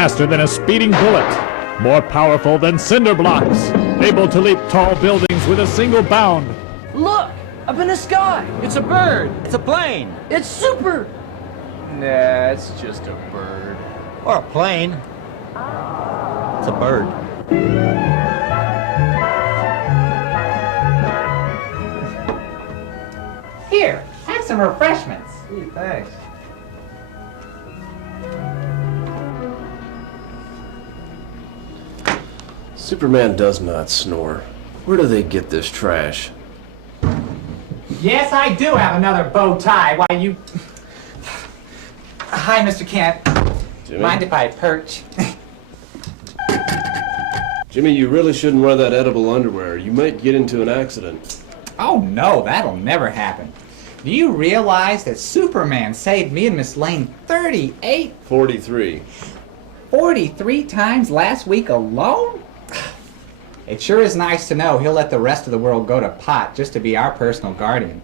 faster than a speeding bullet, more powerful than cinder blocks, able to leap tall buildings with a single bound. Look! Up in the sky! It's a bird. It's a plane. It's super! Nah, it's just a bird. Or a plane. It's a bird. Here, have some refreshments. Gee, thanks. Superman does not snore. Where do they get this trash? Yes, I do have another bow tie. Why, you... Hi, Mr. Kent. Jimmy? Mind if I perch? Jimmy, you really shouldn't wear that edible underwear. You might get into an accident. Oh, no, that'll never happen. Do you realize that Superman saved me and Miss Lane 43. 43 times last week alone? It sure is nice to know he'll let the rest of the world go to pot just to be our personal guardian.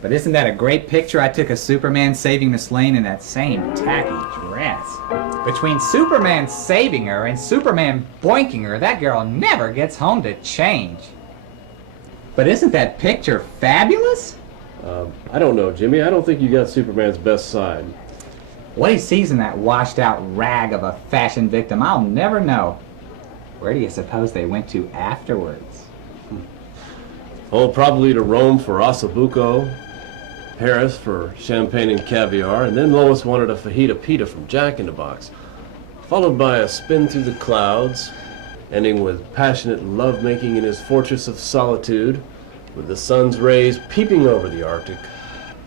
But isn't that a great picture I took of Superman saving Miss Lane in that same tacky dress? Between Superman saving her and Superman boinking her, that girl never gets home to change. But isn't that picture fabulous? I don't know, Jimmy. I don't think you got Superman's best side. What he sees in that washed out rag of a fashion victim, I'll never know. Where do you suppose they went to afterwards? Oh, probably to Rome for Ossobuco, Paris for champagne and caviar, and then Lois wanted a fajita pita from Jack in the Box, followed by a spin through the clouds, ending with passionate lovemaking in his fortress of solitude, with the sun's rays peeping over the Arctic.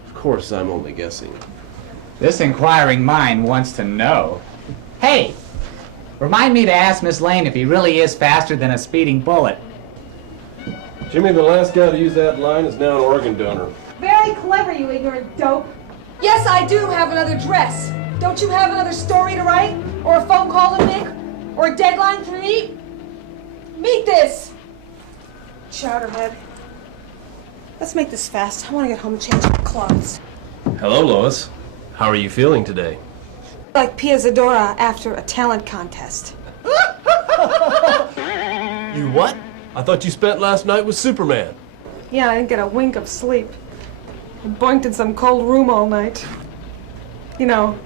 Of course, I'm only guessing. This inquiring mind wants to know. Hey, remind me to ask Miss Lane if he really is faster than a speeding bullet. Jimmy, the last guy to use that line is now an organ donor. Very clever, you ignorant dope. Yes, I do have another dress. Don't you have another story to write? Or a phone call to make? Or a deadline to meet? Meet this! Chowderhead. Let's make this fast. I want to get home and change my clothes. Hello, Lois. How are you feeling today? Like Pia Zadora after a talent contest. You what? I thought you spent last night with Superman. Yeah, I didn't get a wink of sleep. I boinked in some cold room all night. You know,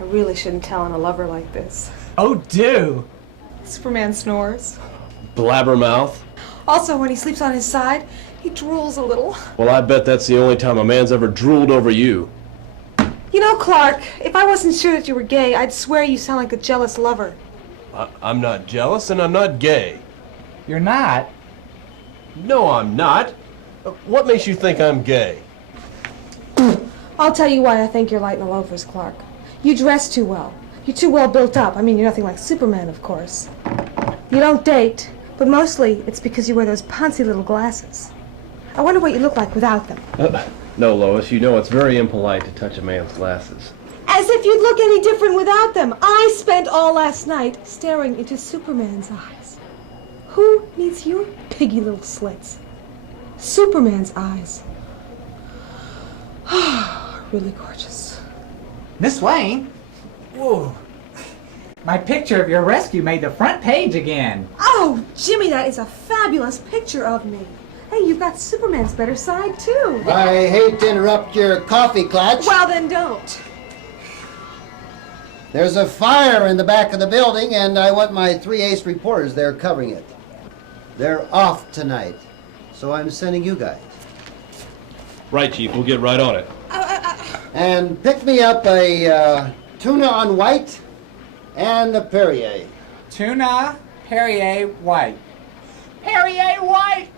I really shouldn't tell on a lover like this. Oh, do! Superman snores. Blabbermouth. Also, when he sleeps on his side, he drools a little. Well, I bet that's the only time a man's ever drooled over you. You know, Clark, if I wasn't sure that you were gay, I'd swear you sound like a jealous lover. I'm not jealous, and I'm not gay. You're not? No, I'm not. What makes you think I'm gay? I'll tell you why I think you're light in the loafers, Clark. You dress too well. You're too well built up. I mean, you're nothing like Superman, of course. You don't date, but mostly it's because you wear those poncy little glasses. I wonder what you look like without them. No, Lois, you know it's very impolite to touch a man's glasses. As if you'd look any different without them. I spent all last night staring into Superman's eyes. Who needs your piggy little slits? Superman's eyes. Really gorgeous. Miss Lane? Whoa. My picture of your rescue made the front page again. Oh, Jimmy, that is a fabulous picture of me. Hey, you've got Superman's better side, too. I hate to interrupt your coffee clutch. Well, then don't. There's a fire in the back of the building, and I want my 3 ace reporters there covering it. They're off tonight, so I'm sending you guys. Right, Chief, we'll get right on it. And pick me up a tuna on white and a Perrier. Tuna, Perrier, white. Perrier, white!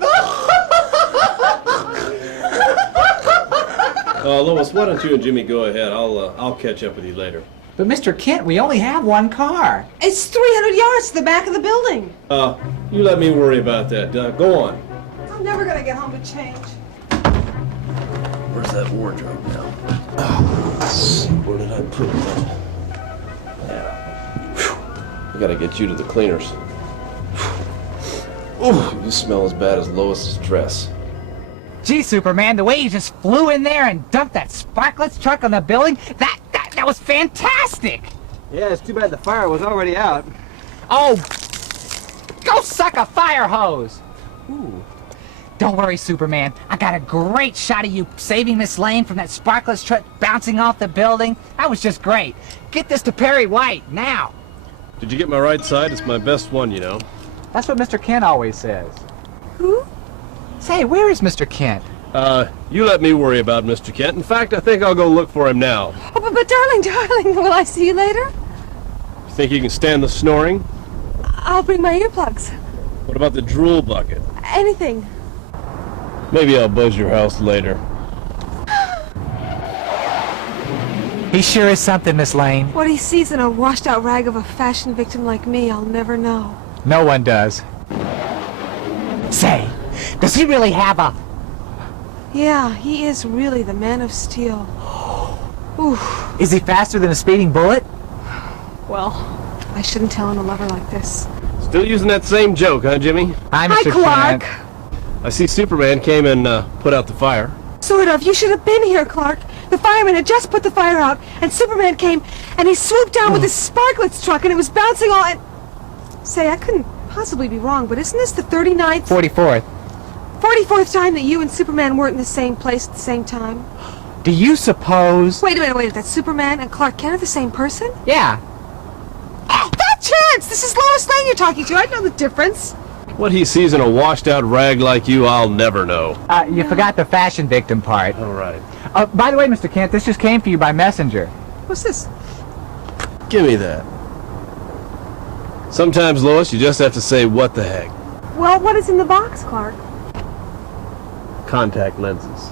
Lois, why don't you and Jimmy go ahead? I'll catch up with you later. But Mr. Kent, we only have one car. It's 300 yards to the back of the building. You let me worry about that. Go on. I'm never going to get home to change. Where's that wardrobe now? Where did I put it? Yeah. Whew. I gotta get you to the cleaners. Ooh, you smell as bad as Lois's dress. Gee, Superman, the way you just flew in there and dumped that sparklets truck on the building, that was fantastic! Yeah, it's too bad the fire was already out. Oh, go suck a fire hose. Ooh. Don't worry, Superman. I got a great shot of you saving Miss Lane from that sparkless truck bouncing off the building. That was just great. Get this to Perry White, now. Did you get my right side? It's my best one, you know. That's what Mr. Kent always says. Who? Say, where is Mr. Kent? You let me worry about Mr. Kent. In fact, I think I'll go look for him now. Oh, but darling, will I see you later? You think you can stand the snoring? I'll bring my earplugs. What about the drool bucket? Anything. Maybe I'll buzz your house later. He sure is something, Miss Lane. What he sees in a washed-out rag of a fashion victim like me, I'll never know. No one does. Say, does he really have a... Yeah, he is really the Man of Steel. Oof. Is he faster than a speeding bullet? Well, I shouldn't tell him a lover like this. Still using that same joke, huh, Jimmy? Hi, Hi, Mr. Clark. Kent. I see Superman came and put out the fire. Sort of. You should have been here, Clark. The fireman had just put the fire out, and Superman came, and he swooped down with his sparklets truck, and it was bouncing all... And... Say, I couldn't possibly be wrong, but isn't this the 39th... 44th. 44th time that you and Superman weren't in the same place at the same time? Do you suppose... Wait a minute, that's Superman and Clark Kent are the same person? Yeah. Oh, that chance! This is Lois Lane you're talking to. I know the difference. What he sees in a washed-out rag like you, I'll never know. You forgot the fashion victim part. All right. By the way, Mr. Kent, this just came for you by messenger. What's this? Give me that. Sometimes, Lois, you just have to say, what the heck? Well, what is in the box, Clark? Contact lenses.